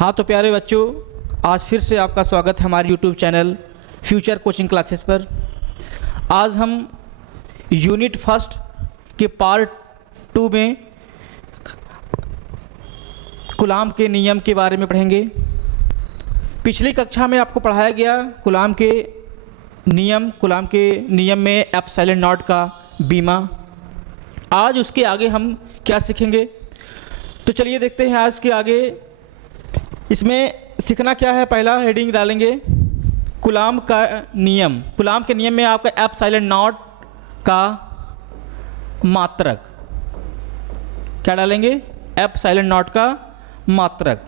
हाँ तो प्यारे बच्चों, आज फिर से आपका स्वागत है हमारे YouTube channel future coaching classes पर। आज हम यूनिट फर्स्ट के पार्ट 2 में कूलाम के नियम के बारे में पढ़ेंगे। पिछली कक्षा में आपको पढ़ाया गया कूलाम के नियम में एप्सिलॉन नॉट का बीमा। आज उसके आगे हम क्या सीखेंगे, तो चलिए देखते हैं आज के आगे इसमें सीखना क्या है। पहला हेडिंग डालेंगे कूलाम का नियम। कूलाम के नियम में आपका एप्सिलॉन नॉट का मात्रक क्या डालेंगे, एप्सिलॉन नॉट का मात्रक।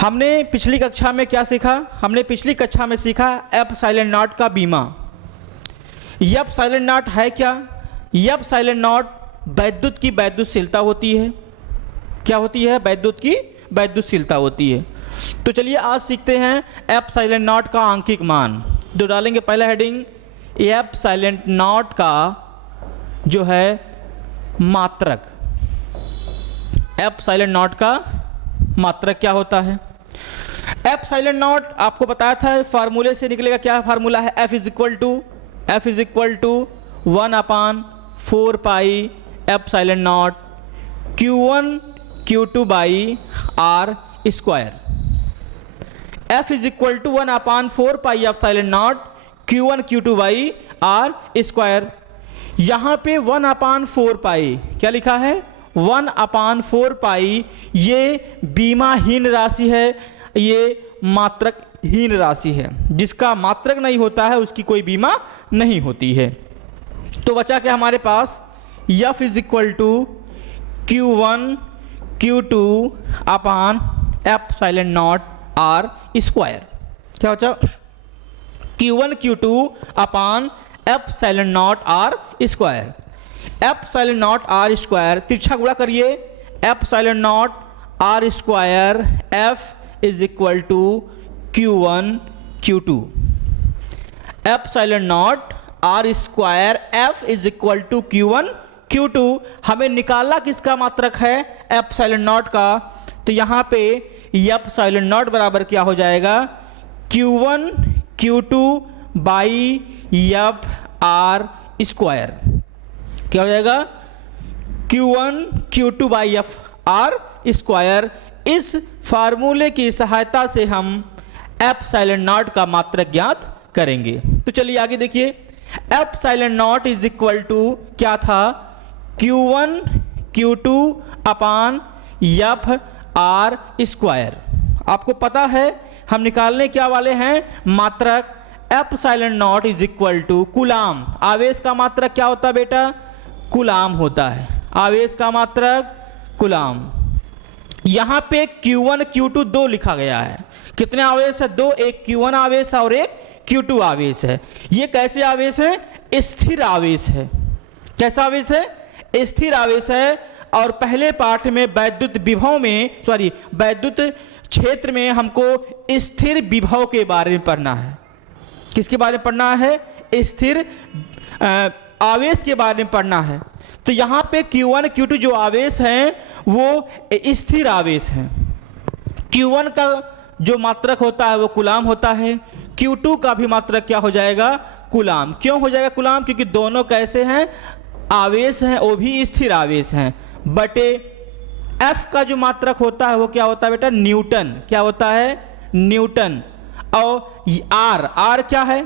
हमने पिछली कक्षा में क्या सीखा, हमने पिछली कक्षा में सीखा एप्सिलॉन नॉट का बीमा। एप्सिलॉन नॉट है क्या, एप्सिलॉन नॉट वैद्युत की वैद्युतशीलता होती है। क्या होती है, वैद्युत की वैद्युतशीलता होती है। तो चलिए आज सीखते हैं एप्सिलॉन नॉट का आंकिक मान। जो डालेंगे पहला हेडिंग एप्सिलॉन नॉट का जो है मात्रक। एप्सिलॉन नॉट का मात्रक क्या होता है। एप्सिलॉन नॉट आपको बताया था फार्मूले से निकलेगा। क्या फार्मूला है, F is equal to 1/4 pi epsilon not Q1 Q2 by R square. F is equal to 1/4 pi epsilon not Q1 Q2 by R square. यहाँ पे 1/4 पाई क्या लिखा है, 1/4 पाई ये बीमाहीन राशि है, ये मात्रकहीन राशि है। जिसका मात्रक नहीं होता है उसकी कोई बीमा नहीं होती है। तो बचा क्या हमारे पास, F is equal to Q1 Q2 upon epsilon not R square. क्या बचा, Q1 Q2 upon epsilon not R square. Epsilon not R square तिरछा गुणा करिए, epsilon not R square F is equal to Q1 Q2। Epsilon not R square F is equal to Q1 Q2। हमें निकालना किसका मात्रक है, epsilon not का। तो यहाँ पे एप्सिलॉन नॉट बराबर क्या हो जाएगा, Q1 Q2 by F R square. क्या हो जाएगा, Q1 Q2 by F R square. इस फार्मूले की सहायता से हम एप्सिलॉन नॉट का मात्रक ज्ञात करेंगे। तो चलिए आगे देखिए, epsilon not is equal to क्या था, Q1 Q2 अपान F R स्क्वायर। आपको पता है हम निकालने क्या वाले हैं, मात्रक। Epsilon not is equal to coulomb. आवेश का मात्रक क्या होता है बेटा, कूलाम होता है। आवेश का मात्रक कूलाम। यहाँ पे Q1 Q2 दो लिखा गया है। कितने आवेश है, दो। एक Q1 आवेश है और एक Q2 आवेश है। ये कैसे आवेश है, स्थिर आवेश है। कैसा आवेश है, स्थिर आवेश है। और पहले पाठ में वैद्युत क्षेत्र में हमको स्थिर विभव के बारे में पढ़ना है। किसके बारे में पढ़ना है, स्थिर आवेश के बारे में पढ़ना है। तो यहाँ पे Q1 Q2 जो आवेश हैं वो स्थिर आवेश हैं। Q1 का जो मात्रक होता है वो कूलाम होता है। Q2 का भी मात्रक क्या हो जाएगा, कूलाम। क्यों हो जाएगा कूलाम, क्योंकि दोनों कैसे हैं, आवेश हैं, वो भी स्थिर आवेश हैं। बटे F का जो मात्रक होता है वो क्या होता है बेटा, न्यूटन। क्या होता है, न्यूटन। और R क्या है,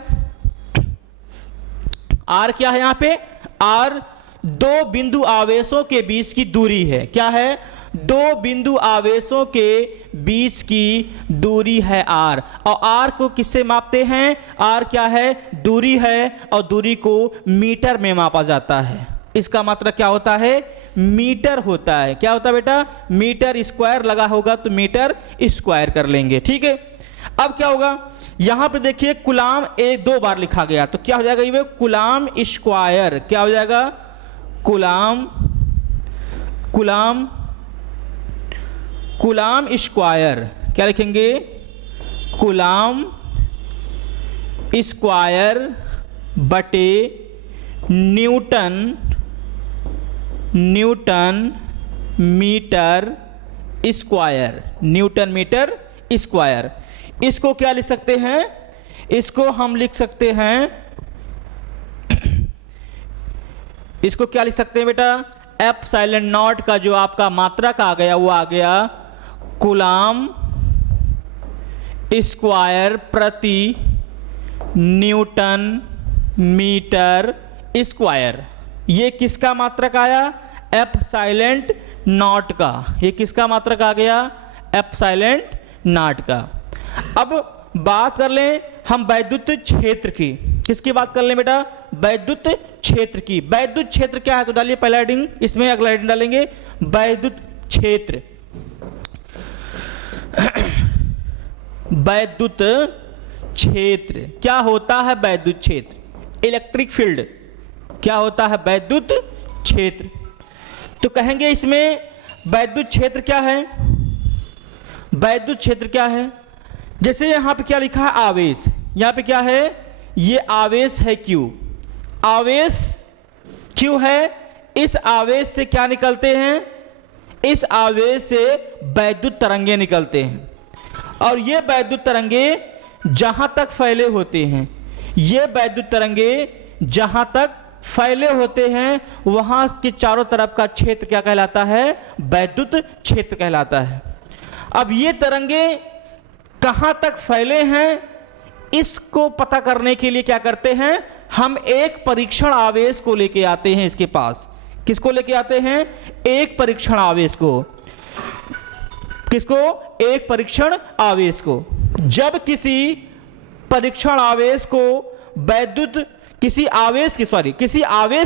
R क्या है, यहाँ पे R दो बिंदु आवेशों के बीच की दूरी है। क्या है, दो बिंदु आवेशों के बीच की दूरी है R। और R को किससे मापते हैं, R क्या है, दूरी है, और दूरी को मीटर में मापा जाता है। इसका मात्रक क्या होता है, मीटर होता है। क्या होता है बेटा, मीटर। स्क्वायर लगा होगा तो मीटर स्क्वायर कर लेंगे, ठीक है। अब क्या होगा, यहां पे देखिए कूलाम दो बार लिखा गया, तो क्या हो जाएगा, ये कूलाम स्क्वायर। क्या हो जाएगा, कूलाम स्क्वायर। क्या लिखेंगे, कूलाम स्क्वायर बटे newton metre square, newton metre square. इसको क्या लिख सकते हैं, इसको हम लिख सकते हैं, इसको क्या लिख सकते हैं बेटा, एप्सिलॉन नॉट का जो आपका मात्रक आ गया वो आ गया कूलम्ब स्क्वायर प्रति न्यूटन मीटर स्क्वायर। ये किसका मात्रक आया, एप्सिलॉन नॉट का। ये किसका मात्रक आ गया, एप्सिलॉन नॉट का। अब बात कर लें हम वैद्युत क्षेत्र की। किसकी बात कर लें बेटा, वैद्युत क्षेत्र की। वैद्युत क्षेत्र क्या है, तो डालिए पहला हेडिंग, इसमें अगला हेडिंग डालेंगे वैद्युत क्षेत्र। वैद्युत क्षेत्र क्या होता है, वैद्युत क्षेत्र इलेक्ट्रिक फील्ड। क्या होता है, वैद्युत क्षेत्र। तो कहेंगे इसमें वैद्युत क्षेत्र क्या है, वैद्युत क्षेत्र क्या है। जैसे यहां पे क्या लिखा है, आवेश। यहां पे क्या है, ये आवेश है Q, आवेश Q है। इस आवेश से क्या निकलते हैं, इस आवेश से वैद्युत तरंगे निकलते हैं। और ये वैद्युत तरंगे जहां तक फैले होते हैं, ये वैद्युत तरंगे जहां तक फैले होते हैं वहां के चारों तरफ का क्षेत्र क्या कहलाता है, वैद्युत क्षेत्र कहलाता है। अब ये तरंगे कहां तक फैले हैं, इसको पता करने के लिए क्या करते हैं, हम एक परीक्षण आवेश को लेके आते हैं इसके पास। किसको लेके आते हैं, एक परीक्षण आवेश को। किसको, एक परीक्षण आवेश को। जब किसी परीक्षण आवेश को वैद्युत किसी आवेश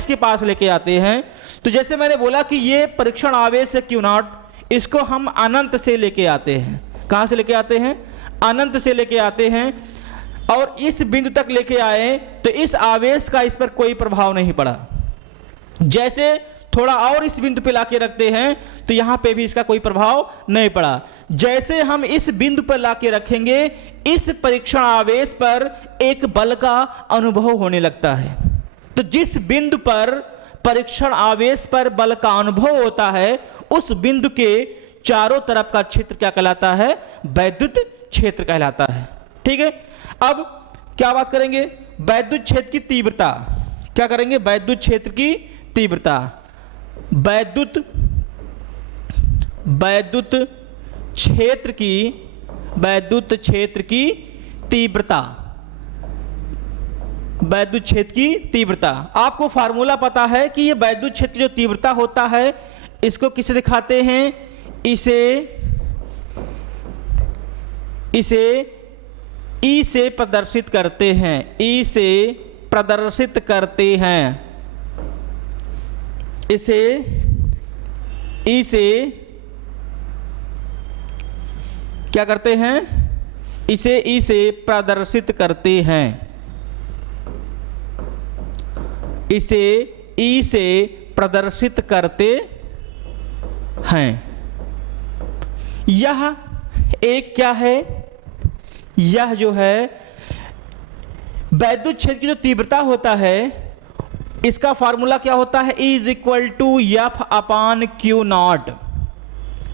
के पास लेके आते हैं, तो जैसे मैंने बोला कि ये परीक्षण आवेश है Q0, इसको हम अनंत से लेके आते हैं। कहां से लेके आते हैं, अनंत से लेके आते हैं। और इस बिंदु तक लेके आए तो इस आवेश का इस पर कोई प्रभाव नहीं पड़ा। जैसे थोड़ा और इस बिंदु पे लाके रखते हैं तो यहां पे भी इसका कोई प्रभाव नहीं पड़ा। जैसे हम इस बिंदु पर लाके रखेंगे, इस परीक्षण आवेश पर एक बल का अनुभव होने लगता है। तो जिस बिंदु पर परीक्षण आवेश पर बल का अनुभव होता है, उस बिंदु के चारों तरफ का क्षेत्र क्या कहलाता है, वैद्युत क्षेत्र कहलाता है। ठीक है, अब क्या बात करेंगे, वैद्युत क्षेत्र की तीव्रता। क्या करेंगे, वैद्युत क्षेत्र की तीव्रता। वैद्युत क्षेत्र की तीव्रता। वैद्युत क्षेत्र की तीव्रता, आपको फार्मूला पता है कि ये वैद्युत क्षेत्र की जो तीव्रता होता है, इसको किसे दिखाते हैं, इसे E से प्रदर्शित करते हैं। E से प्रदर्शित करते हैं। इसे E से क्या करते हैं, इसे E से प्रदर्शित करते हैं। इसे E से प्रदर्शित करते हैं। यह एक क्या है, यह जो है वैद्युत क्षेत्र की जो तीव्रता होता है, इसका फार्मूला क्या होता है, E is equal to F upon Q not.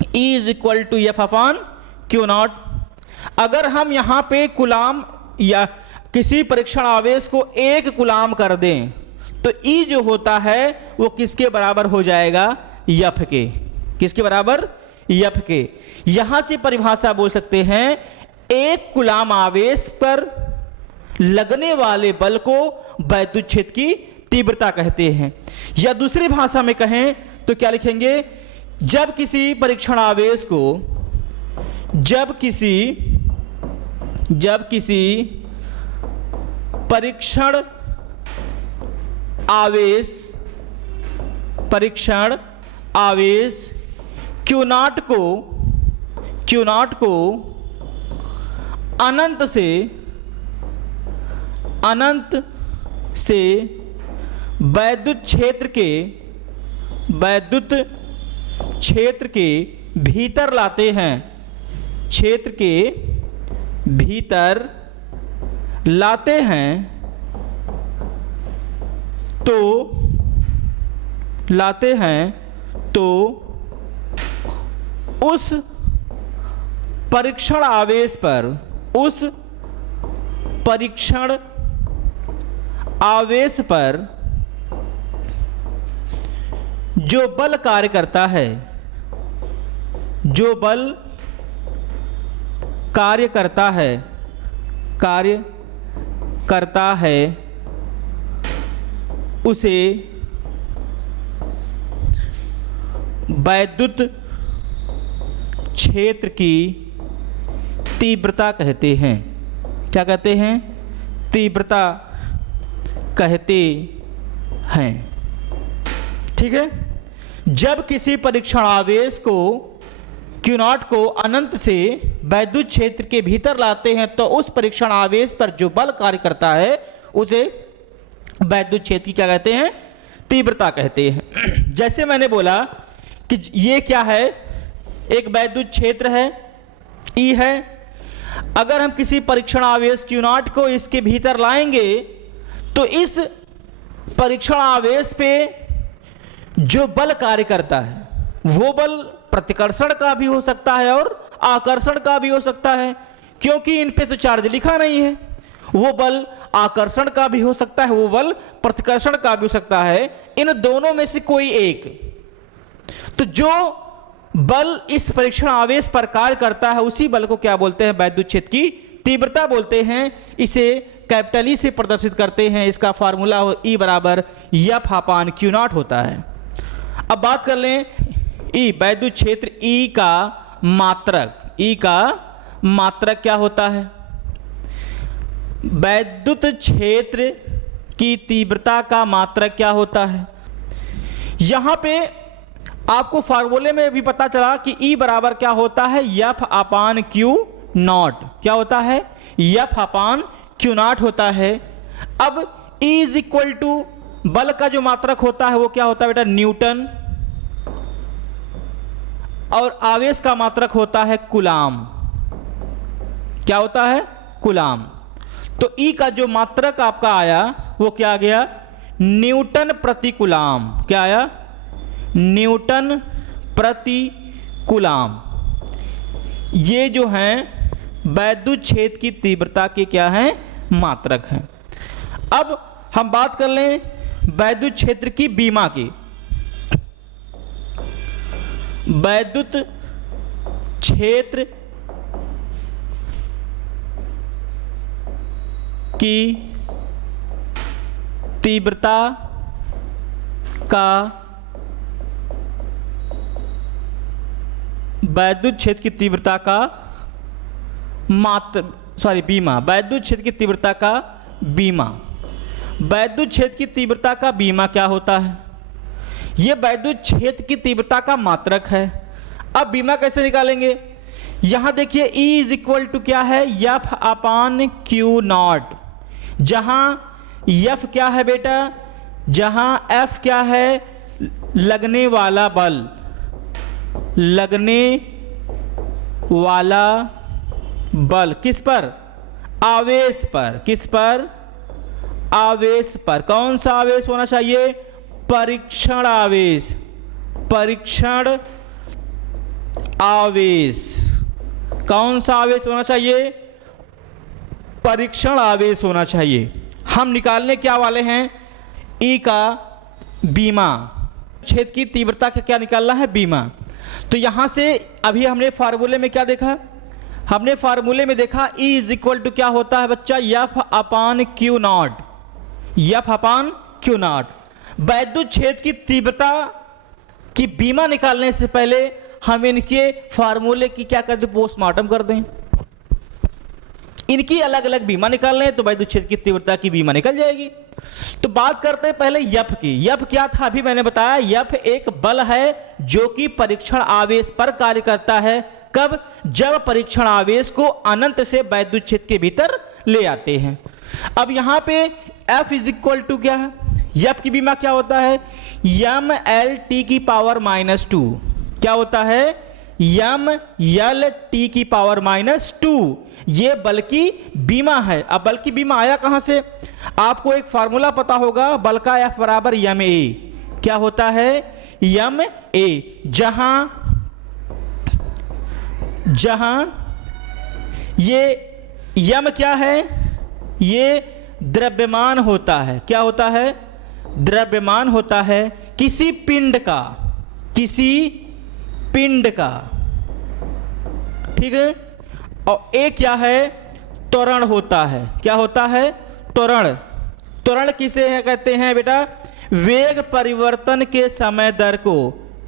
E is equal to F upon Q not. अगर हम यहां पे कूलम्ब या किसी परीक्षण आवेश को 1 कूलम्ब कर दें तो E जो होता है वो किसके बराबर हो जाएगा, एफ के। किसके बराबर, एफ के। यहां से परिभाषा बोल सकते हैं, 1 कूलम्ब आवेश पर लगने वाले बल को वैद्युत क्षेत्र की तीव्रता कहते हैं। या दूसरी भाषा में कहें तो क्या लिखेंगे, जब किसी परीक्षण आवेश को, जब किसी परीक्षण आवेश Q नॉट को अनंत से वैद्युत क्षेत्र के भीतर लाते हैं, क्षेत्र के भीतर लाते हैं, तो उस परीक्षण आवेश पर, उस परीक्षण आवेश पर जो बल कार्य करता है, जो बल कार्य करता है उसे वैद्युत क्षेत्र की तीव्रता कहते हैं। क्या कहते हैं? तीव्रता कहते हैं। ठीक है। जब किसी परीक्षण आवेश को Q0 को अनंत से वैद्युत क्षेत्र के भीतर लाते हैं तो उस परीक्षण आवेश पर जो बल कार्य करता है उसे वैद्युत क्षेत्र की क्या कहते हैं? तीव्रता कहते हैं। जैसे मैंने बोला कि ये क्या है, एक वैद्युत क्षेत्र है, E है। अगर हम किसी परीक्षण आवेश Q0 को इसके भीतर लाएंगे तो इस परीक्षण आवेश पे जो बल कार्य करता है वो बल प्रतिकर्षण का भी हो सकता है और आकर्षण का भी हो सकता है, क्योंकि इन पे तो चार्ज लिखा नहीं है। वो बल आकर्षण का भी हो सकता है, वो बल प्रतिकर्षण का भी हो सकता है, इन दोनों में से कोई एक। तो जो बल इस परीक्षण आवेश पर कार्य करता है उसी बल को क्या बोलते हैं? वैद्युत क्षेत्र की तीव्रता बोलते हैं। इसे कैपिटल ई से प्रदर्शित करते हैं। इसका फार्मूला E बराबर F/Q0 होता है। अब बात कर लें E, वैद्युत क्षेत्र E का मात्रक। E का मात्रक क्या होता है? वैद्युत क्षेत्र की तीव्रता का मात्रक क्या होता है? यहां पे आपको फार्मूले में भी पता चला कि E बराबर क्या होता है? F/Q0। क्या होता है? F/Q0 होता है। अब E इज इक्वल टू बल का जो मात्रक होता है वो क्या होता है बेटा? न्यूटन। और आवेश का मात्रक होता है कूलाम। क्या होता है? कूलाम। तो E का जो मात्रक आपका आया वो क्या आ गया? न्यूटन प्रति कूलाम। क्या आया? न्यूटन प्रति कूलाम। ये जो हैं वैद्युत क्षेत्र की तीव्रता के क्या हैं? मात्रक हैं। अब हम बात कर लें वैद्युत क्षेत्र की बीमा की। वैद्युत क्षेत्र की तीव्रता का, वैद्युत क्षेत्र की तीव्रता का बीमा। वैद्युत क्षेत्र की तीव्रता का बीमा। वैद्युत क्षेत्र की तीव्रता का बीमा क्या होता है? यह वैद्युत क्षेत्र की तीव्रता का मात्रक है। अब बीमा कैसे निकालेंगे? यहां देखिए E इज इक्वल टू क्या है? F/Q0। जहां F क्या है बेटा? जहां F क्या है? लगने वाला बल। लगने वाला बल किस पर? आवेश पर। किस पर? आवेश पर। कौन सा आवेश होना चाहिए? परीक्षण आवेश। परीक्षण आवेश। कौन सा आवेश होना चाहिए? परीक्षण आवेश होना चाहिए। हम निकालने क्या वाले हैं? E का बीमा। क्षेत्र की तीव्रता का क्या निकालना है? बीमा। तो यहां से अभी हमने फार्मूले में क्या देखा? हमने फार्मूले में देखा E इज इक्वल टू क्या होता है बच्चा? F/Q0। F/Q0। वैद्युत क्षेत्र की तीव्रता की बीमा निकालने से पहले हम इनके फार्मूले की क्या कर दें? पोस्टमार्टम कर दें। इनकी अलग अलग बीमा निकालने हैं तो वैद्युत क्षेत्र की तीव्रता की बीमा निकल जाएगी। तो बात करते हैं पहले F की। F क्या था? अभी मैंने बताया F एक बल है जो कि परीक्षण आवेश पर कार्य करता है। कब? जब परीक्षण आवेश को अनंत से वैद्युत क्षेत्र के भीतर ले आते हैं। अब यहां पे F इज इक्वल टू क्या है? F की बीमा क्या होता है? mLT⁻²। क्या होता है? mLT⁻²। ये बल की बीमा है। अब बल की बीमा आया कहां से? आपको एक फार्मूला पता होगा, बल का F बराबर ma। क्या होता है? ma। जहां ये यम क्या है? ये द्रव्यमान होता है। क्या होता है? द्रव्यमान होता है किसी पिंड का, किसी पिंड का, ठीक है। और ए क्या है? त्वरण होता है। क्या होता है? त्वरण। त्वरण किसे कहते हैं बेटा? वेग परिवर्तन के समय दर को,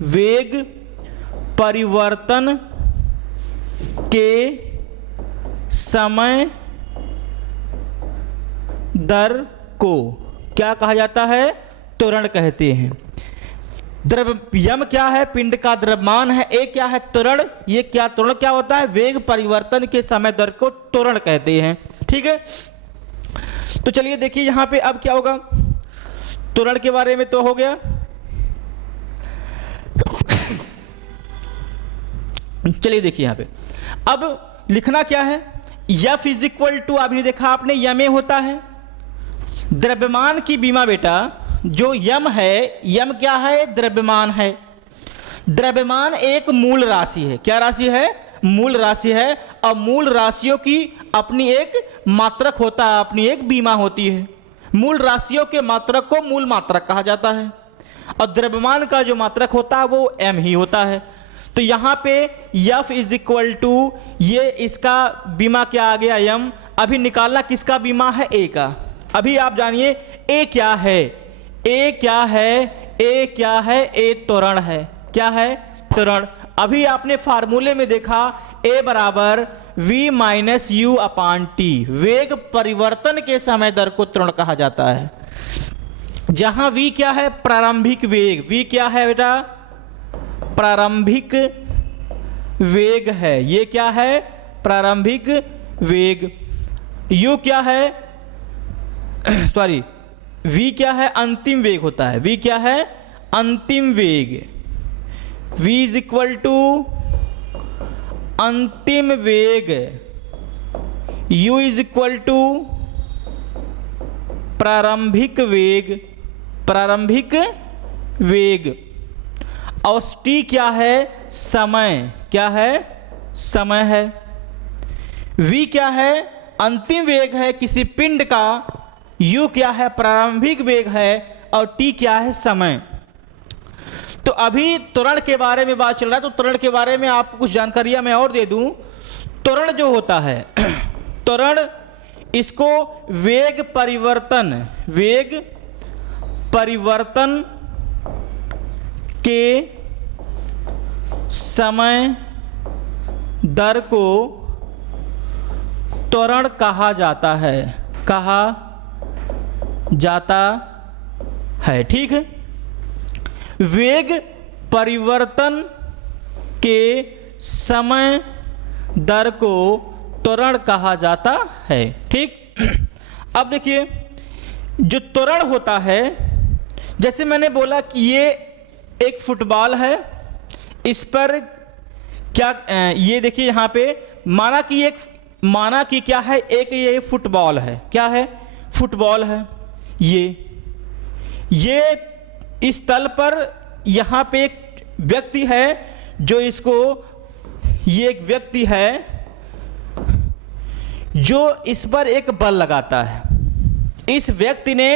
वेग परिवर्तन के समय दर को क्या कहा जाता है? त्वरण कहते हैं। यम क्या है? पिंड का द्रव्यमान है। ए क्या है? त्वरण। ये क्या त्वरण क्या होता है? वेग परिवर्तन के समय दर को त्वरण कहते हैं, ठीक है। तो चलिए देखिए यहां पे अब क्या होगा। त्वरण के बारे में तो हो गया। चलिए देखिए यहां पे अब लिखना क्या है। F इज इक्वल टू, अभी देखा आपने यम होता है द्रव्यमान की बीमा बेटा। जो यम है, यम क्या है? द्रव्यमान है। द्रव्यमान एक मूल राशि है। क्या राशि है? मूल राशि है। और मूल राशियों की अपनी एक मात्रक होता है, अपनी एक बीमा होती है। मूल राशियों के मात्रक को मूल मात्रक कहा जाता है और द्रव्यमान का जो मात्रक होता है वो m ही होता है। तो यहाँ पे F इज इक्वल टू, ये इसका बीमा क्या आ गया? यम। अभी निकालना किसका बीमा है? A का। अभी आप जानिए A क्या है? A क्या है? A क्या है? A त्वरण है। क्या है? त्वरण। अभी आपने फार्मूले में देखा A बराबर V minus you upon T. वेग परिवर्तन के समय दर को त्वरण कहा जाता है। जहां V क्या है? प्रारंभिक वेग। V क्या है बेटा? प्रारंभिक वेग है। ये क्या है? प्रारंभिक वेग। U क्या है? सॉरी, V क्या है? अंतिम वेग होता है। V क्या है? अंतिम वेग। V इज इक्वल टू अंतिम वेग। U इज इक्वल टू प्रारंभिक वेग। प्रारंभिक वेग। और T क्या है? समय। क्या है? समय है। V क्या है? अंतिम वेग है किसी पिंड का। U क्या है? प्रारंभिक वेग है। और T क्या है? समय। तो अभी त्वरण के बारे में बात चल रहा है, तो त्वरण के बारे में आपको कुछ जानकारियां मैं और दे दूं। त्वरण जो होता है त्वरण, इसको वेग परिवर्तन, वेग परिवर्तन के समय दर को त्वरण कहा जाता है। कहा जाता है, ठीक है। वेग परिवर्तन के समय दर को त्वरण कहा जाता है, ठीक। अब देखिए जो त्वरण होता है, जैसे मैंने बोला कि ये एक फुटबॉल है, इस पर क्या ये देखिए यहाँ पे माना कि क्या है, एक ये फुटबॉल है। क्या है? फुटबॉल है। ये इस तल पर यहाँ पे एक व्यक्ति है जो इसको, ये एक व्यक्ति है जो इस पर एक बल लगाता है। इस व्यक्ति ने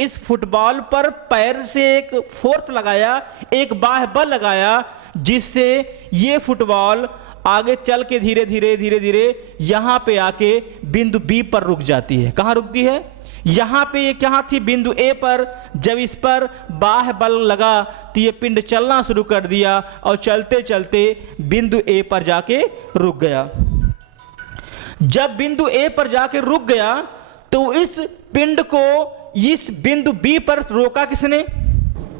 इस फुटबॉल पर पैर से एक फोर्स लगाया, एक बाह्य बल लगाया, जिससे ये फुटबॉल आगे चल के धीरे धीरे यहाँ पे आके बिंदु बी पर रुक जाती है। कहाँ रुकती है? यहाँ पे ये कहाँ थी? बिंदु ए पर। जब इस पर बाह्य बल लगा तो ये पिंड चलना शुरू कर दिया और चलते चलते बिंदु ए पर जाके रुक गया। जब बिंदु ए पर जाके रुक गया तो इस पिंड को इस बिंदु बी पर रोका किसने?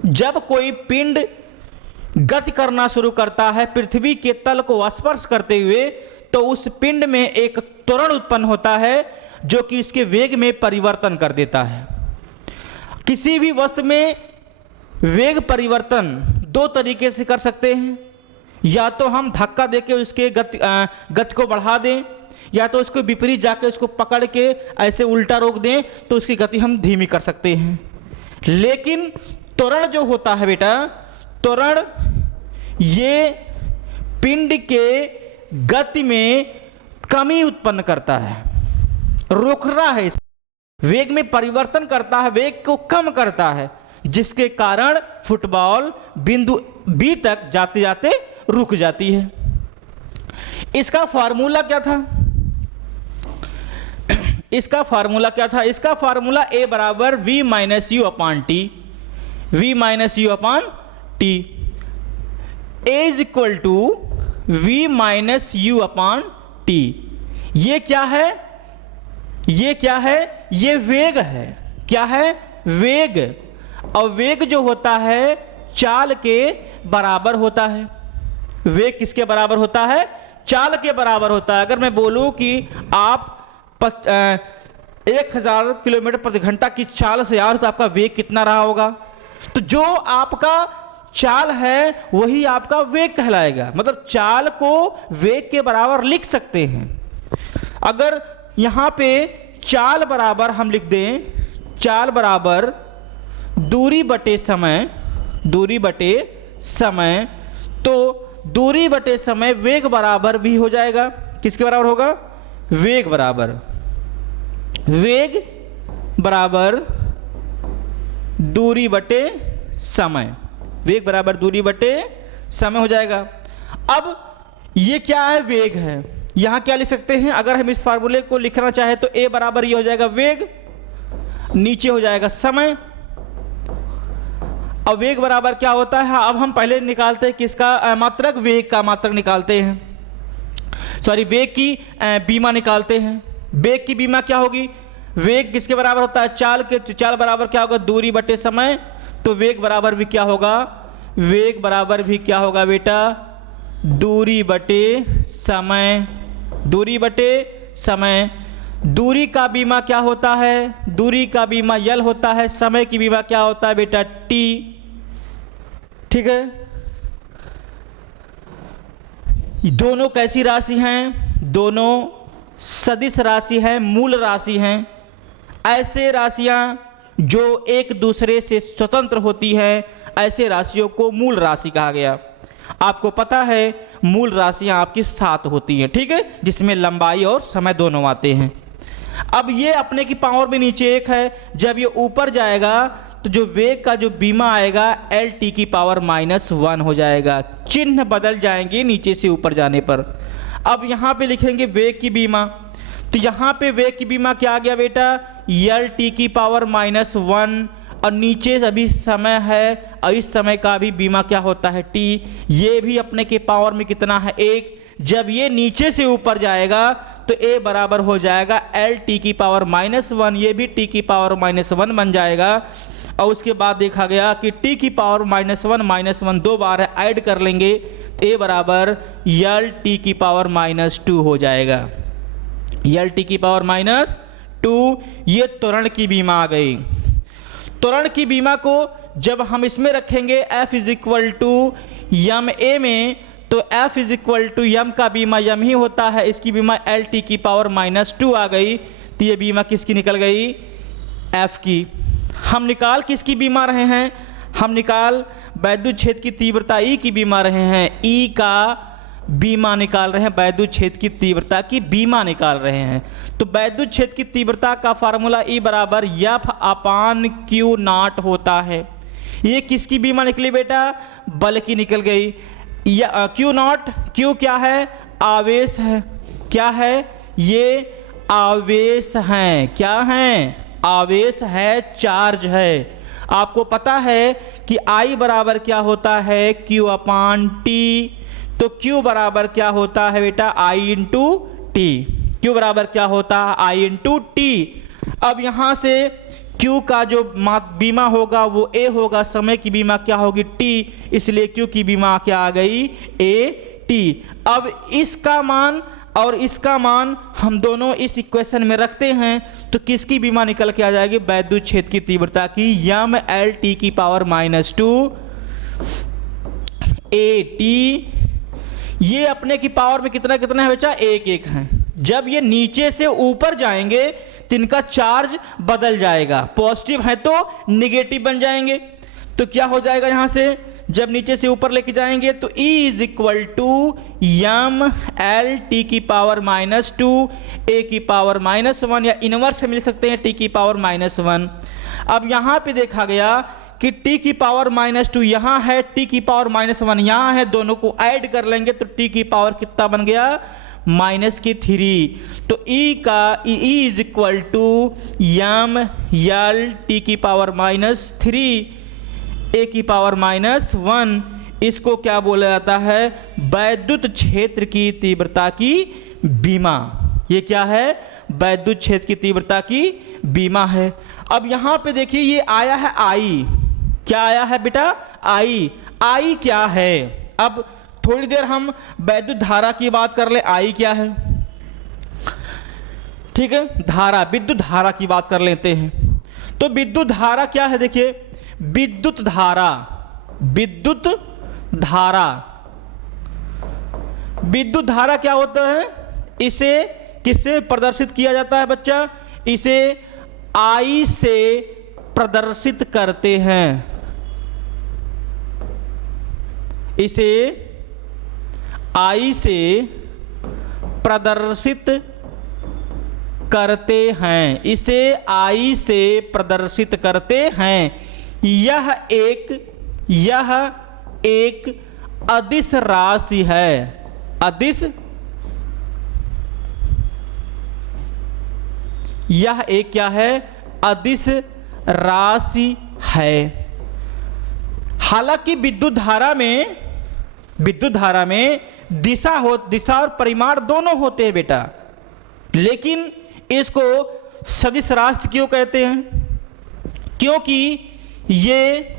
जब कोई पिंड गति करना शुरू करता है पृथ्वी के तल को स्पर्श करते हुए, तो उस पिंड में एक त्वरण उत्पन्न होता है जो कि इसके वेग में परिवर्तन कर देता है। किसी भी वस्तु में वेग परिवर्तन दो तरीके से कर सकते हैं। या तो हम धक्का देके उसके गति को बढ़ा दें, या तो उसको विपरीत जाके उसको पकड़ के ऐसे उल्टा रोक दें तो उसकी गति हम धीमी कर सकते हैं। लेकिन त्वरण जो होता है बेटा, त्वरण ये पिंड के गति में कमी उत्पन्न करता है, रोक रहा है, वेग में परिवर्तन करता है, वेग को कम करता है, जिसके कारण फुटबॉल बिंदु बी तक जाते जाते रुक जाती है। इसका फार्मूला क्या था? इसका फार्मूला क्या था? इसका फार्मूला A बराबर V minus u upon t, V minus u upon t. A is equal to V minus u upon t. ये क्या है? ये क्या है? ये वेग है। क्या है? वेग। और वेग जो होता है चाल के बराबर होता है। वेग किसके बराबर होता है? चाल के बराबर होता है। अगर मैं बोलूं कि आप 1000 किलोमीटर प्रति घंटा की चाल से आ रहे तो आपका वेग कितना रहा होगा? तो जो आपका चाल है वही आपका वेग कहलाएगा। मतलब चाल को वेग के बराबर लिख सकते हैं। अगर यहाँ पे चाल बराबर हम लिख दें, चाल बराबर दूरी बटे समय, दूरी बटे समय, तो दूरी बटे समय वेग बराबर भी हो जाएगा। किसके बराबर होगा? वेग बराबर, वेग बराबर दूरी बटे समय, वेग बराबर दूरी बटे समय हो जाएगा। अब ये क्या है? वेग है। यहां क्या लिख सकते हैं? अगर हम इस फार्मूले को लिखना चाहें तो A बराबर ये हो जाएगा वेग, नीचे हो जाएगा समय। अब वेग बराबर क्या होता है? अब हम पहले निकालते हैं किसका मात्रक? वेग का मात्रक निकालते हैं, सॉरी वेग की बीमा निकालते हैं। वेग की बीमा क्या होगी? वेग किसके बराबर होता है? चाल के। तो चाल बराबर क्या होगा? दूरी बटे समय। तो वेग बराबर भी क्या होगा? वेग बराबर भी क्या होगा बेटा? दूरी बटे समय, दूरी बटे समय। दूरी का बीमा क्या होता है? दूरी का बीमा यल होता है। समय की बीमा क्या होता है बेटा? टी। ठीक है, दोनों कैसी राशि हैं? दोनों सदिश राशि हैं, मूल राशि हैं। ऐसे राशियां जो एक दूसरे से स्वतंत्र होती हैं, ऐसे राशियों को मूल राशि कहा गया। आपको पता है मूल राशियां आपकी 7 होती हैं, ठीक है, जिसमें लंबाई और समय दोनों आते हैं। अब ये अपने की पावर में नीचे 1 है, जब ये ऊपर जाएगा तो जो वेग का जो बीमा आएगा एल टी की पावर -1 हो जाएगा। चिन्ह बदल जाएंगे नीचे से ऊपर जाने पर। अब यहाँ पे लिखेंगे वेग की बीमा, तो यहाँ पे वेग की बीमा क्या आ गया बेटा? एल टी की पावर -1, और नीचे अभी समय है और इस समय का भी बीमा क्या होता है? टी। ये भी अपने के पावर में कितना है? 1। जब ये नीचे से ऊपर जाएगा तो A बराबर हो जाएगा एल टी की पावर -1, ये भी टी की पावर -1 बन जाएगा। और उसके बाद देखा गया कि टी की पावर -1 2 बार है, ऐड कर लेंगे तो A बराबर यल टी की पावर -2 हो जाएगा। यल टी की पावर -2। ये त्वरण की बीमा आ गई। त्वरण की बीमा को जब हम इसमें रखेंगे F is equal to M A में, तो F is equal to M का बीमा यम ही होता है, इसकी बीमा एल टी की पावर -2 आ गई। तो ये बीमा किसकी निकल गई? F की। हम निकाल किसकी बीमा रहे हैं? हम निकाल वैद्युत क्षेत्र की तीव्रता E की बीमा रहे हैं। E का बीमा निकाल रहे हैं, वैद्युत क्षेत्र की तीव्रता की बीमा निकाल रहे हैं। तो वैद्युत क्षेत्र की तीव्रता का फार्मूला E बराबर F अपान Q0 होता है। ये किसकी बीमा निकली बेटा? बल की निकल गई। Q0, Q क्या है? आवेश है। क्या है? ये आवेश हैं। क्या हैं? आवेश है, चार्ज है। आपको पता है कि I बराबर क्या होता है? Q अपान T। तो Q बराबर क्या होता है बेटा? I into T. Q बराबर क्या होता है? I into T. अब यहाँ से Q का जो बीमा होगा वो A होगा, समय की बीमा क्या होगी? T, इसलिए Q की बीमा क्या आ गई? AT। अब इसका मान और इसका मान हम दोनों इस इक्वेशन में रखते हैं तो किसकी बीमा निकल के आ जाएगी? वैद्युत क्षेत्र की तीव्रता की, यम एल टी की पावर -2 AT। ये अपने की पावर में कितना कितना है बच्चा? 1 है। जब ये नीचे से ऊपर जाएंगे तो इनका चार्ज बदल जाएगा, पॉजिटिव है तो निगेटिव बन जाएंगे। तो क्या हो जाएगा? यहाँ से जब नीचे से ऊपर लेके जाएंगे तो E is equal to M L T की पावर -2 ए की पावर -1 या इनवर्स से मिल सकते हैं टी की पावर -1। अब यहाँ पे देखा गया कि t की पावर -2 यहाँ है, t की पावर -1 यहाँ है, दोनों को ऐड कर लेंगे तो t की पावर कितना बन गया -3। तो e का e is equal to M L T की पावर -3 ए की पावर -1। इसको क्या बोला जाता है? वैद्युत क्षेत्र की तीव्रता की बीमा। ये क्या है? वैद्युत क्षेत्र की तीव्रता की बीमा है। अब यहाँ पे देखिए ये आया है आई। क्या आया है बेटा? आई। आई क्या है? अब थोड़ी देर हम वैद्युत धारा की बात कर ले। आई क्या है? ठीक है, धारा, विद्युत धारा की बात कर लेते हैं। तो विद्युत धारा क्या है? देखिए विद्युत धारा, विद्युत धारा, विद्युत धारा क्या होता है? इसे किससे प्रदर्शित किया जाता है बच्चा? इसे आई से प्रदर्शित करते हैं। इसे आई से प्रदर्शित करते हैं। इसे आई से प्रदर्शित करते हैं। यह एक अदिश राशि है। अदिश, यह एक क्या है? अदिश राशि है। हालांकि विद्युत धारा में दिशा और परिमाण दोनों होते हैं बेटा, लेकिन इसको सदिश राशि क्यों कहते हैं? क्योंकि ये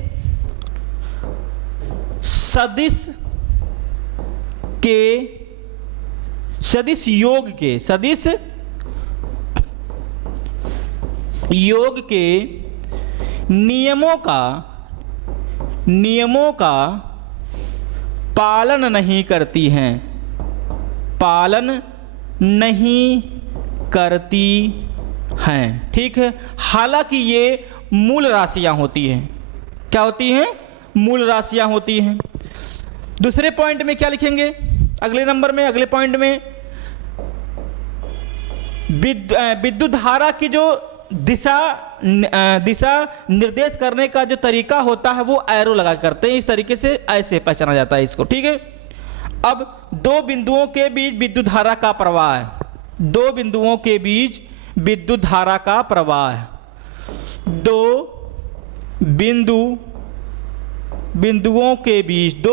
सदिश योग के नियमों का पालन नहीं करती हैं। पालन नहीं करती हैं। ठीक है, हालांकि ये मूल राशियां होती हैं। क्या होती हैं? मूल राशियां होती हैं। दूसरे पॉइंट में क्या लिखेंगे? अगले नंबर में, अगले पॉइंट में विद्युत धारा की जो दिशा निर्देश करने का जो तरीका होता है वो एरो लगा करते हैं। इस तरीके से ऐसे पहचाना जाता है इसको। ठीक है, अब दो बिंदुओं के बीच विद्युत धारा का प्रवाह है। दो बिंदुओं के बीच विद्युत धारा का प्रवाह है। दो बिंदुओं के बीच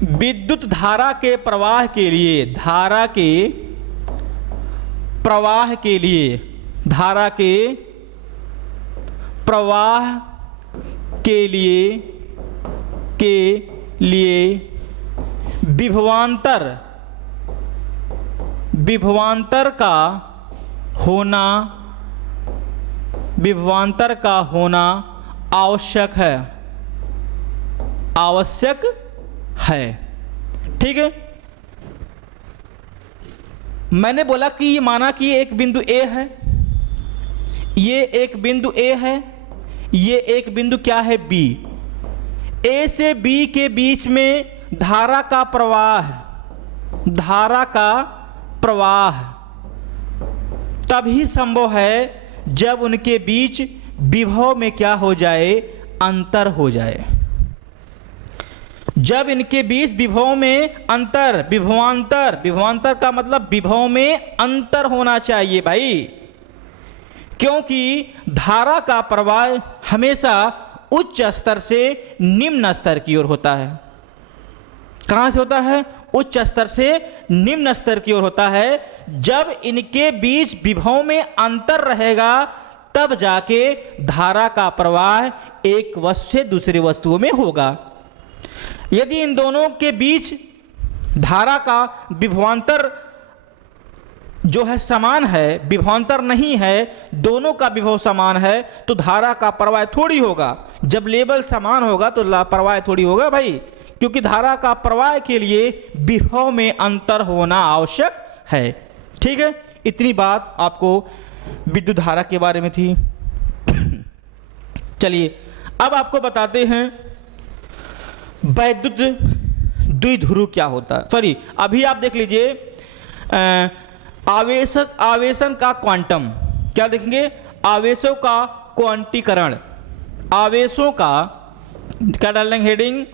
विद्युत धारा के प्रवाह के लिए विभवांतर का होना आवश्यक है। ठीक है, मैंने बोला कि ये माना कि ये एक बिंदु A है, ये एक बिंदु A है, ये एक बिंदु क्या है? B। A से B के बीच में धारा का प्रवाह तभी संभव है जब उनके बीच विभव में क्या हो जाए? अंतर हो जाए। जब इनके बीच विभव में अंतर, विभवांतर का मतलब विभव में अंतर होना चाहिए भाई, क्योंकि धारा का प्रवाह हमेशा उच्च स्तर से निम्न स्तर की ओर होता है। कहां से होता है? उच्च स्तर से निम्न स्तर की ओर होता है। जब इनके बीच विभव में अंतर रहेगा तब जाके धारा का प्रवाह एक वस्तु से दूसरी वस्तुओं में होगा। यदि इन दोनों के बीच धारा का विभवांतर जो है समान है, विभवांतर नहीं है, दोनों का विभव समान है, तो धारा का प्रवाह थोड़ी होगा। जब लेवल समान होगा तो प्रवाह थोड़ी होगा भाई, क्योंकि धारा का प्रवाह के लिए विभव में अंतर होना आवश्यक है। ठीक है, इतनी बात आपको विद्युत धारा के बारे में थी। चलिए अब आपको बताते हैं वैद्युत द्विध्रुव क्या होता है। सॉरी, अभी आप देख लीजिए आवेशन का क्वांटम, क्या देखेंगे, आवेशों का क्वांटीकरण, आवेशों का, क्या डाल देंगे हेडिंग,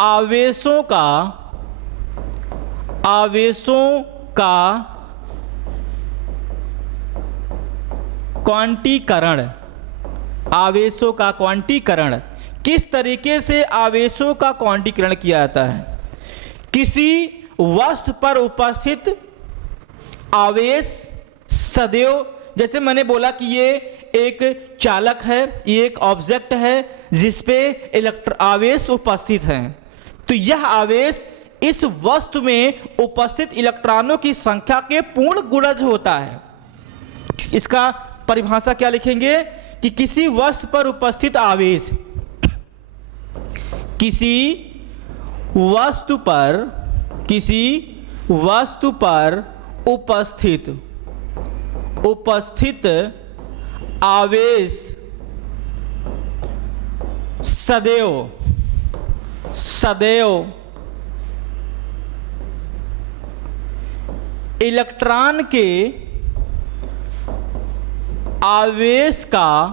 आवेशों का क्वांटीकरण, आवेशों का क्वांटीकरण। किस तरीके से आवेशों का क्वांटीकरण किया जाता है? किसी वस्तु पर उपस्थित आवेश सदैव, जैसे मैंने बोला कि ये एक चालक है, ये एक ऑब्जेक्ट है जिस पे आवेश उपस्थित है, तो यह आवेश इस वस्तु में उपस्थित इलेक्ट्रॉनों की संख्या के पूर्ण गुणज होता है। इसका परिभाषा क्या लिखेंगे कि किसी वस्तु पर उपस्थित आवेश, किसी वस्तु पर उपस्थित आवेश सदैव इलेक्ट्रॉन के आवेश का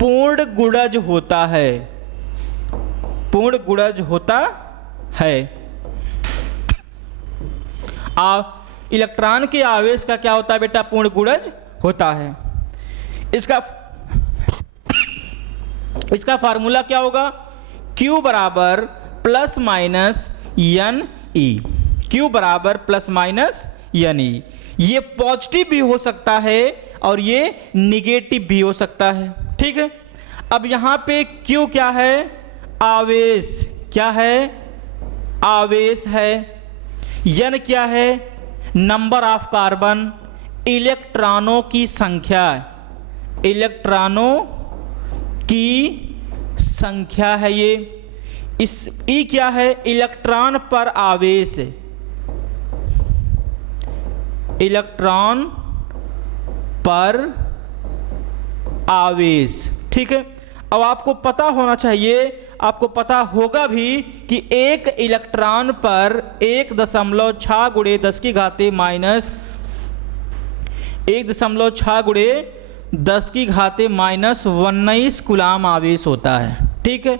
पूर्ण गुणज होता है, पूर्ण गुणज होता है। इलेक्ट्रॉन के आवेश का क्या होता है बेटा? पूर्ण गुणज होता है। इसका फार्मूला क्या होगा? Q बराबर plus minus n e, Q बराबर प्लस माइनस एन ई। ये पॉजिटिव भी हो सकता है और ये निगेटिव भी हो सकता है, ठीक है। अब यहां पे Q क्या है? आवेश, क्या है? आवेश है। एन क्या है? नंबर ऑफ कार्बन, इलेक्ट्रॉनों की संख्या, इलेक्ट्रॉनों की संख्या है ये। इस ई क्या है? इलेक्ट्रॉन पर आवेश, इलेक्ट्रॉन पर आवेश, ठीक है। अब आपको पता होना चाहिए, आपको पता होगा भी कि एक इलेक्ट्रॉन पर 1.6 गुणे 10 की घाते माइनस 1.6 गुणे 10 की घाते माइनस 19 कूलाम आवेश होता है, ठीक है।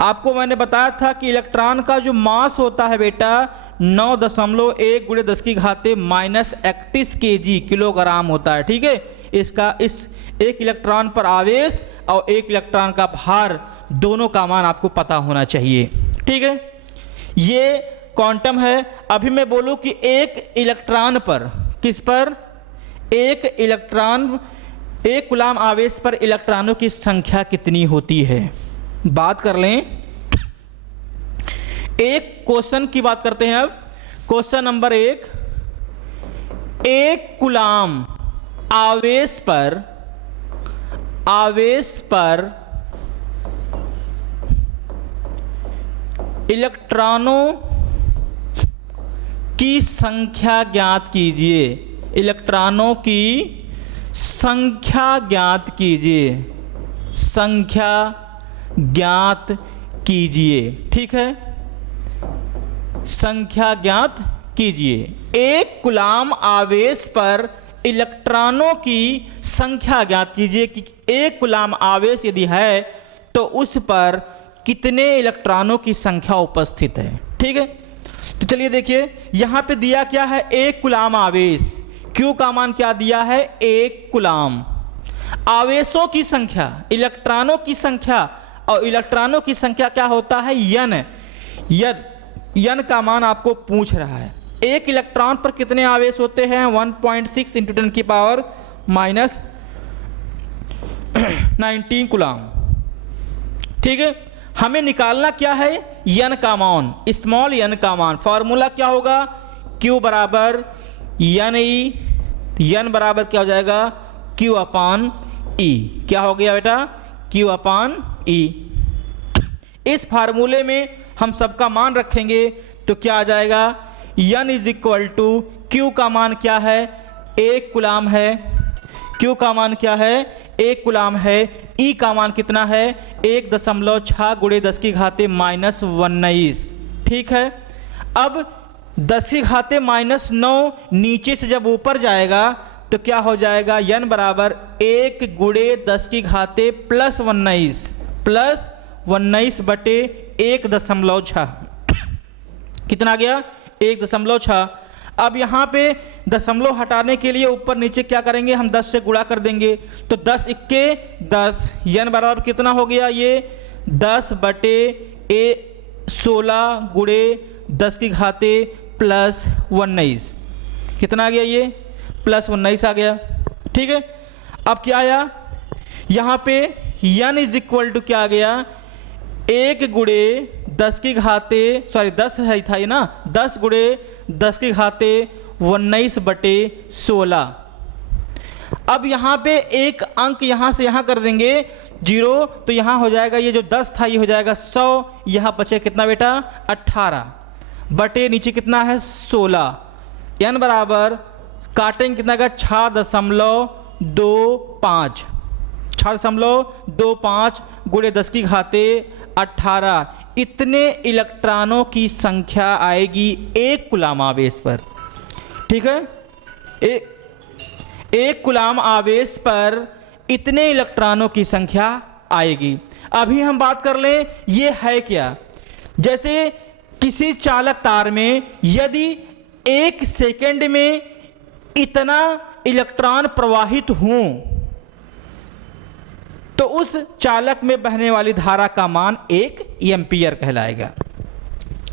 आपको मैंने बताया था कि इलेक्ट्रॉन का जो मास होता है बेटा 9.1 गुणे 10 की घाते माइनस 31 kg, किलोग्राम होता है, ठीक है। इस एक इलेक्ट्रॉन पर आवेश और एक इलेक्ट्रॉन का भार, दोनों का मान आपको पता होना चाहिए, ठीक है। ये क्वांटम है। अभी मैं बोलूं कि एक इलेक्ट्रॉन पर, किस पर? एक इलेक्ट्रॉन, एक कूलाम आवेश पर इलेक्ट्रॉनों की संख्या कितनी होती है? बात कर लें, एक क्वेश्चन की बात करते हैं। अब क्वेश्चन नंबर 1, एक कूलाम आवेश पर इलेक्ट्रॉनों की संख्या ज्ञात कीजिए, इलेक्ट्रॉनों की संख्या ज्ञात कीजिए, संख्या ज्ञात कीजिए, ठीक है। संख्या ज्ञात कीजिए। एक कूलाम आवेश पर इलेक्ट्रॉनों की संख्या ज्ञात कीजिए कि एक कूलाम आवेश यदि है तो उस पर कितने इलेक्ट्रॉनों की संख्या उपस्थित है, ठीक है। तो चलिए देखिए, यहां पे दिया क्या है? एक कूलाम आवेश। Q का मान क्या दिया है? एक कूलाम। आवेशों की संख्या, इलेक्ट्रॉनों की संख्या, और इलेक्ट्रॉनों की संख्या क्या होता है? n का मान आपको पूछ रहा है। एक इलेक्ट्रॉन पर कितने आवेश होते हैं? 1.6 × 10 की पावर माइनस 19 कूलाम, ठीक है। हमें निकालना क्या है? n का मान, स्मॉल n का मान। फॉर्मूला क्या होगा? Q बराबर एन ई, n बराबर क्या हो जाएगा? Q अपान E। क्या हो गया बेटा? Q अपान E। इस फार्मूले में हम सबका मान रखेंगे तो क्या आ जाएगा? n is equal to Q का मान क्या है? 1 कूलाम है, Q का मान क्या है 1 कूलाम है, E का मान कितना है 1.6 गुणे 10 की घाते -19। ठीक है, अब 10 की घाते -9 नीचे से जब ऊपर जाएगा तो क्या हो जाएगा, n बराबर 1 गुणे 10 की घाते +19 बटे 1.6 कितना गया 1.6। अब यहाँ पे दशमलव हटाने के लिए ऊपर नीचे क्या करेंगे, हम 10 से गुणा कर देंगे, तो 10 इक्के 10, n बराबर कितना हो गया, ये 10 बटे 16 गुणे 10 की घाते +19 कितना आ गया, ये +19 आ गया। ठीक है, अब क्या आया यहाँ पे n इज इक्वल टू क्या आ गया 1 गुणे 10 की घाते 10 है था ये ना, 10 गुणे 10 की घाते 19 बटे 16। अब यहाँ पे एक अंक यहाँ से यहाँ कर देंगे 0, तो यहाँ हो जाएगा ये जो 10 था ये हो जाएगा 100, यहाँ बचे कितना बेटा 18 बटे नीचे कितना है 16, n बराबर काटेंगे कितना का 6.25 गुणे 10 की घाते 18, इतने इलेक्ट्रॉनों की संख्या आएगी 1 कूलाम आवेश पर। ठीक है, एक कूलाम आवेश पर इतने इलेक्ट्रॉनों की संख्या आएगी। अभी हम बात कर लें ये है क्या, जैसे किसी चालक तार में यदि 1 सेकंड में इतना इलेक्ट्रॉन प्रवाहित हों तो उस चालक में बहने वाली धारा का मान 1 एम्पियर कहलाएगा।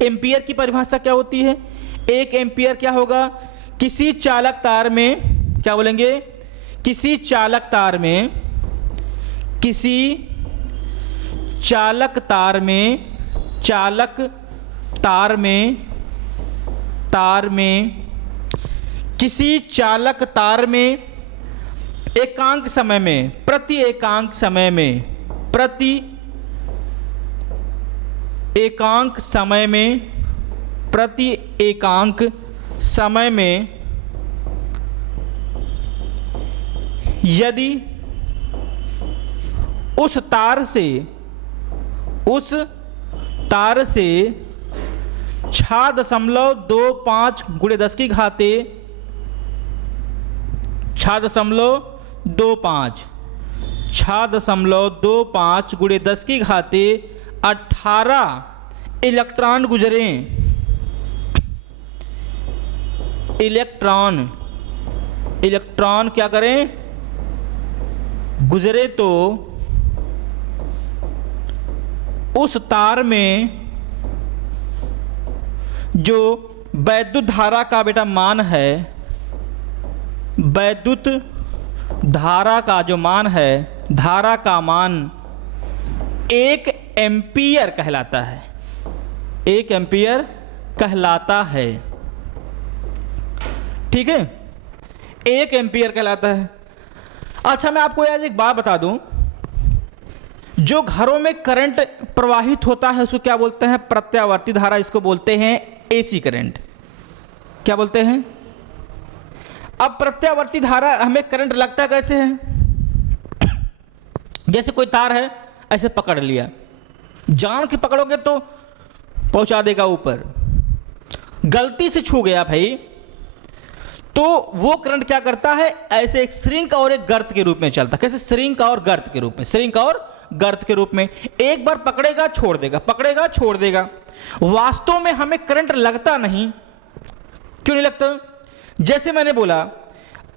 एम्पियर की परिभाषा क्या होती है, 1 एम्पियर क्या होगा, किसी चालक तार में क्या बोलेंगे, किसी चालक तार में किसी चालक तार में एकांक समय में प्रति एकांक समय में यदि उस तार से 6.25 गुणे 10 की घाते 6.25 गुणे 10 की घाते 18 इलेक्ट्रॉन गुजरे, इलेक्ट्रॉन क्या करें गुजरे, तो उस तार में जो वैद्युत धारा का बेटा मान है, वैद्युत धारा का जो मान है, धारा का मान 1 एम्पियर कहलाता है, 1 एम्पियर कहलाता है। ठीक है, 1 एम्पियर कहलाता है। अच्छा, मैं आपको आज एक बात बता दूं, जो घरों में करंट प्रवाहित होता है उसको क्या बोलते हैं, प्रत्यावर्ती धारा, इसको बोलते हैं एसी करंट। क्या बोलते हैं, अब प्रत्यावर्ती धारा हमें करंट लगता कैसे है, जैसे कोई तार है ऐसे पकड़ लिया, जान के पकड़ोगे तो पहुंचा देगा ऊपर, गलती से छू गया भाई तो वो करंट क्या करता है, ऐसे एक श्रिंक और एक गर्त के रूप में चलता है। कैसे, श्रिंक और गर्त के रूप में, श्रिंक और गर्त के रूप में, एक बार पकड़ेगा छोड़ देगा, पकड़ेगा छोड़ देगा। वास्तव में हमें करंट लगता नहीं, क्यों नहीं लगता, जैसे मैंने बोला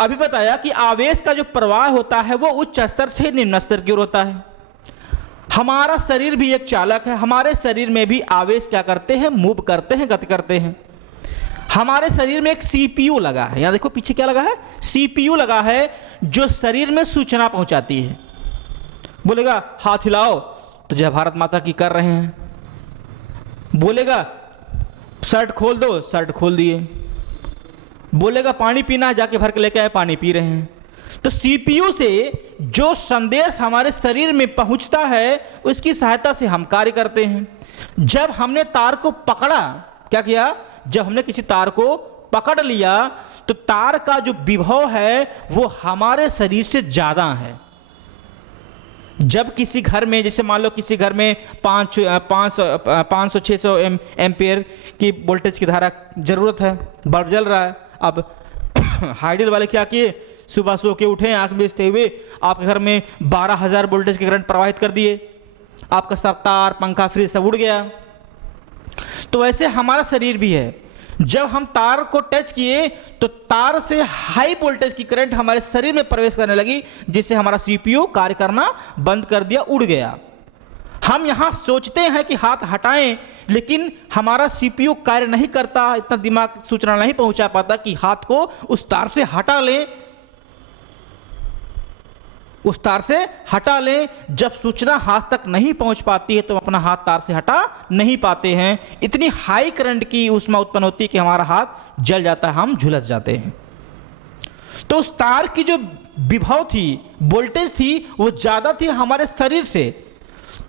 अभी बताया कि आवेश का जो प्रवाह होता है वो उच्च स्तर से निम्न स्तर की ओर होता है। हमारा शरीर भी एक चालक है, हमारे शरीर में भी आवेश क्या करते हैं, मूव करते हैं, गति करते हैं। हमारे शरीर में एक सीपीयू लगा है, यहां देखो पीछे क्या लगा है, सीपीयू लगा है, जो शरीर में सूचना पहुंचाती है। बोलेगा हाथ हिलाओ तो जय भारत माता की कर रहे हैं, बोलेगा शर्ट खोल दो, शर्ट खोल दिए, बोलेगा पानी पीना, जाके भर के लेके आए, पानी पी रहे हैं। तो सीपीयू से जो संदेश हमारे शरीर में पहुंचता है उसकी सहायता से हम कार्य करते हैं। जब हमने तार को पकड़ा, क्या किया, जब हमने किसी तार को पकड़ लिया तो तार का जो विभव है वो हमारे शरीर से ज़्यादा है। जब किसी घर में, जैसे मान लो किसी घर में 500-600 एम्पियर की वोल्टेज की धारा ज़रूरत है, बल्ब जल रहा है। अब हाइडल वाले क्या किए, सुबह सो के उठे, आँख बेचते हुए आपके घर में 12,000 वोल्टेज के करंट प्रवाहित कर दिए, आपका सब तार, पंखा, फ्रिज सब उड़ गया। तो वैसे हमारा शरीर भी है, जब हम तार को टच किए तो तार से हाई वोल्टेज की करंट हमारे शरीर में प्रवेश करने लगी, जिससे हमारा सीपीयू कार्य करना बंद कर दिया, उड़ गया। हम यहाँ सोचते हैं कि हाथ हटाएं, लेकिन हमारा सीपीयू कार्य नहीं करता, इतना दिमाग सूचना नहीं पहुंचा पाता कि हाथ को उस तार से हटा लें, उस तार से हटा लें। जब सूचना हाथ तक नहीं पहुंच पाती है तो अपना हाथ तार से हटा नहीं पाते हैं। इतनी हाई करंट की ऊष्मा उत्पन्न होती है कि हमारा हाथ जल जाता है, हम झुलस जाते हैं। तो उस तार की जो विभव थी, वोल्टेज थी, वो ज़्यादा थी हमारे शरीर से।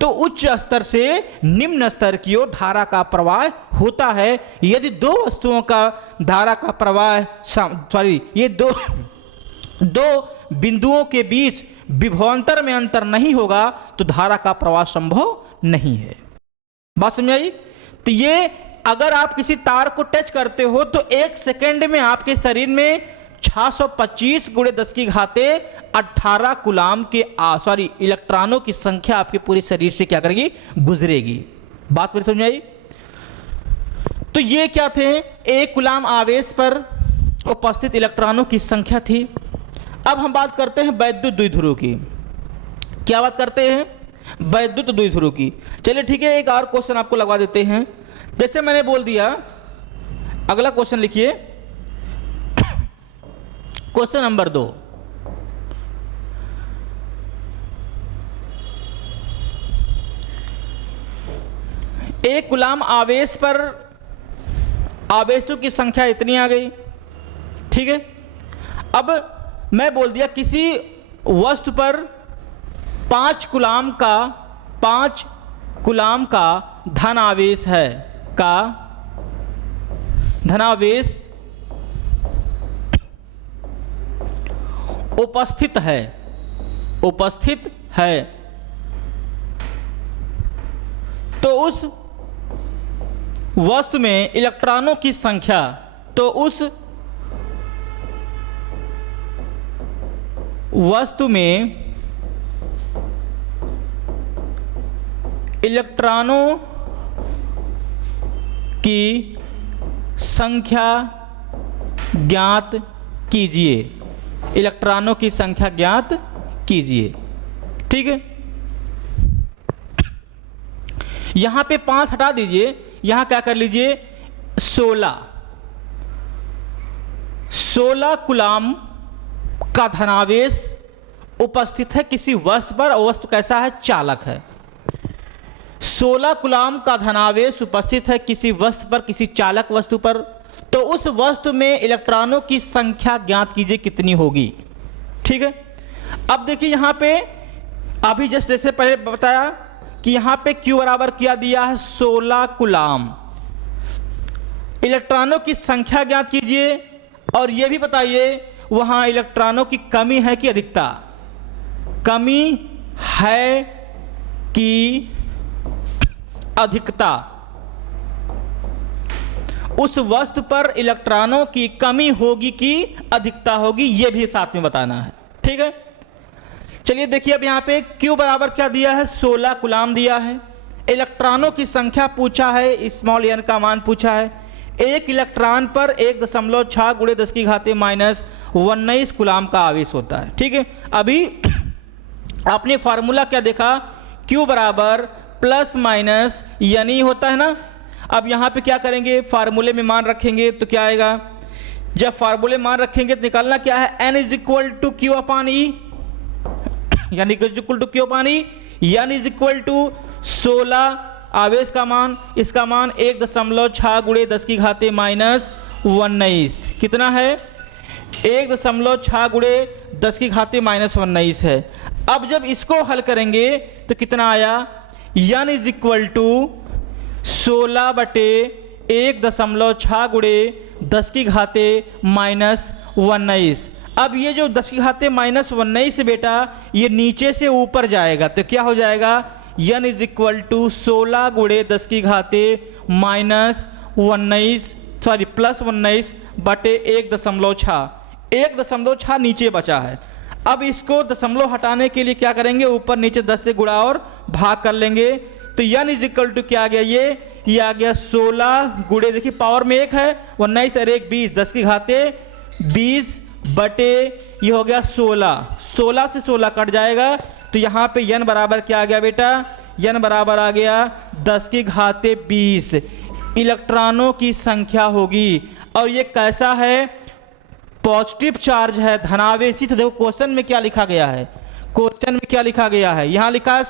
तो उच्च स्तर से निम्न स्तर की ओर धारा का प्रवाह होता है। यदि दो वस्तुओं का धारा का प्रवाह, ये दो बिंदुओं के बीच विभवांतर में अंतर नहीं होगा तो धारा का प्रवाह संभव नहीं है। बात समझ आई? तो ये अगर आप किसी तार को टच करते हो तो 1 सेकेंड में आपके शरीर में 625 × 10⁸ कूलाम के इलेक्ट्रॉनों की संख्या आपके पूरे शरीर से क्या करेगी, गुजरेगी। बात मेरी समझ आई? तो ये क्या थे, 1 कूलाम आवेश पर उपस्थित इलेक्ट्रॉनों की संख्या थी। अब हम बात करते हैं वैद्युत द्विध्रुव की। क्या बात करते हैं? वैद्युत द्विध्रुव की। चलिए ठीक है, एक और क्वेश्चन आपको लगवा देते हैं। जैसे मैंने बोल दिया, अगला क्वेश्चन लिखिए, क्वेश्चन नंबर 2। एक कूलाम आवेश पर आवेशों की संख्या इतनी आ गई, ठीक है। अब मैं बोल दिया किसी वस्तु पर 5 कूलाम का धनावेश है, का धनावेश उपस्थित है, तो उस वस्तु में इलेक्ट्रॉनों की संख्या, तो उस वस्तु में इलेक्ट्रॉनों की संख्या ज्ञात कीजिए। इलेक्ट्रॉनों की संख्या ज्ञात कीजिए, ठीक है। यहां पे 5 हटा दीजिए, यहां क्या कर लीजिए, 16 कूलाम का धनावेश उपस्थित है किसी वस्तु पर, और वस्तु कैसा है, चालक है। 16 कूलाम का धनावेश उपस्थित है किसी वस्तु पर, किसी चालक वस्तु पर, तो उस वस्तु में इलेक्ट्रॉनों की संख्या ज्ञात कीजिए कितनी होगी, ठीक है। अब देखिए यहां पे अभी जैसे पहले बताया कि यहां पे Q बराबर क्या दिया है, 16 कूलाम। इलेक्ट्रॉनों की संख्या ज्ञात कीजिए और यह भी बताइए वहां इलेक्ट्रॉनों की कमी है कि अधिकता, कमी है कि अधिकता। उस वस्तु पर इलेक्ट्रॉनों की कमी होगी कि अधिकता होगी, यह भी साथ में बताना है, ठीक है। चलिए देखिए, अब यहां पे Q बराबर क्या दिया है, 16 कूलाम दिया है। इलेक्ट्रॉनों की संख्या पूछा है, स्मॉल n का मान पूछा है। एक इलेक्ट्रॉन पर 1.6 × 10⁻⁻19 कूलाम का आवेश होता है, ठीक है। अभी आपने फार्मूला क्या देखा, Q बराबर प्लस माइनस यानी होता है ना। अब यहाँ पे क्या करेंगे, फार्मूले में मान रखेंगे तो क्या आएगा, जब फार्मूले मान रखेंगे तो निकालना क्या है, N is equal to Q upon E, यानी equal to Q upon E, N is equal to 16 आवेश का मान, इसका मान 1.6 × 10⁻⁻19 कितना है, 1.6 × 10⁻⁻19 है। अब जब इसको हल करेंगे तो कितना आया, N इज इक्वल टू 16/1.6 × 10 की घाते -19। अब ये जो 10 की घाते -19 बेटा ये नीचे से ऊपर जाएगा तो क्या हो जाएगा, n इज इक्वल टू 16 गुणे 10 की घाते +19 बटे 1.6। 1.6 नीचे बचा है। अब इसको दशमलव हटाने के लिए क्या करेंगे, ऊपर नीचे 10 से गुणा और भाग कर लेंगे। तो n इज इक्वल टू क्या आ गया, ये आ गया 16 गुणे, देखिए पावर में 1 है, 19 और 1 20, 10 की घाते 20 बटे ये हो गया 16 से 16 कट जाएगा। तो यहाँ पे n बराबर क्या आ गया बेटा, n बराबर आ गया 10 की घाते 20 इलेक्ट्रॉनों की संख्या होगी। और ये कैसा है, पॉजिटिव चार्ज है, धनावेशित। देखो क्वेश्चन में क्या लिखा गया है, क्वेश्चन में क्या लिखा गया है, यहाँ लिखा है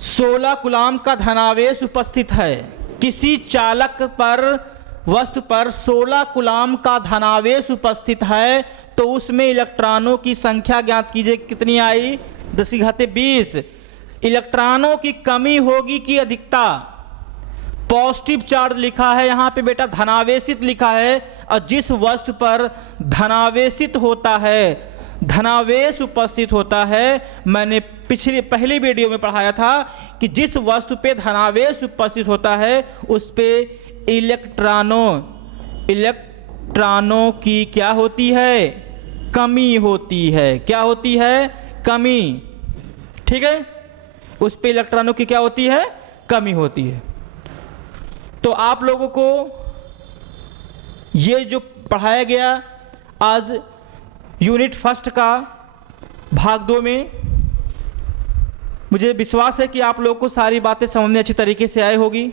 16 कूलाम का धनावेश उपस्थित है। किसी चालक पर वस्तु पर 16 कूलाम का धनावेश उपस्थित है तो उसमें इलेक्ट्रॉनों की संख्या ज्ञात कीजिए, कितनी आई, 10 की घाते 20। इलेक्ट्रॉनों की कमी होगी कि अधिकता, पॉजिटिव चार्ज लिखा है यहाँ पे बेटा, धनावेशित लिखा है। और जिस वस्तु पर धनावेशित होता है, धनावेश उपस्थित होता है, मैंने पहली वीडियो में पढ़ाया था कि जिस वस्तु पे धनावेश उपस्थित होता है उस पे इलेक्ट्रॉनों की क्या होती है, कमी होती है। क्या होती है, कमी। ठीक है, उस पे इलेक्ट्रॉनों की क्या होती है, कमी होती है। तो आप लोगों को ये जो पढ़ाया गया आज यूनिट फर्स्ट का भाग 2 में, मुझे विश्वास है कि आप लोगों को सारी बातें समझ में अच्छी तरीके से आई होगी।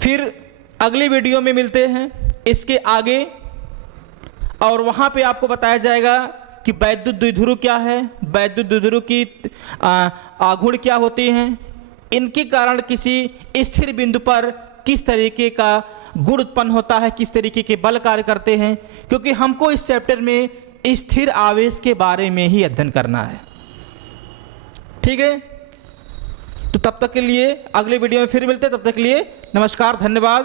फिर अगली वीडियो में मिलते हैं इसके आगे, और वहाँ पे आपको बताया जाएगा कि वैद्युत द्विध्रुव क्या है, वैद्युत द्विध्रुव की आघूर्ण क्या होती हैं, इनके कारण किसी स्थिर बिंदु पर किस तरीके का गुण उत्पन्न होता है, किस तरीके के बल कार्य करते हैं, क्योंकि हमको इस चैप्टर में स्थिर आवेश के बारे में ही अध्ययन करना है। ठीक है, तो तब तक के लिए अगले वीडियो में फिर मिलते हैं। तब तक के लिए नमस्कार, धन्यवाद।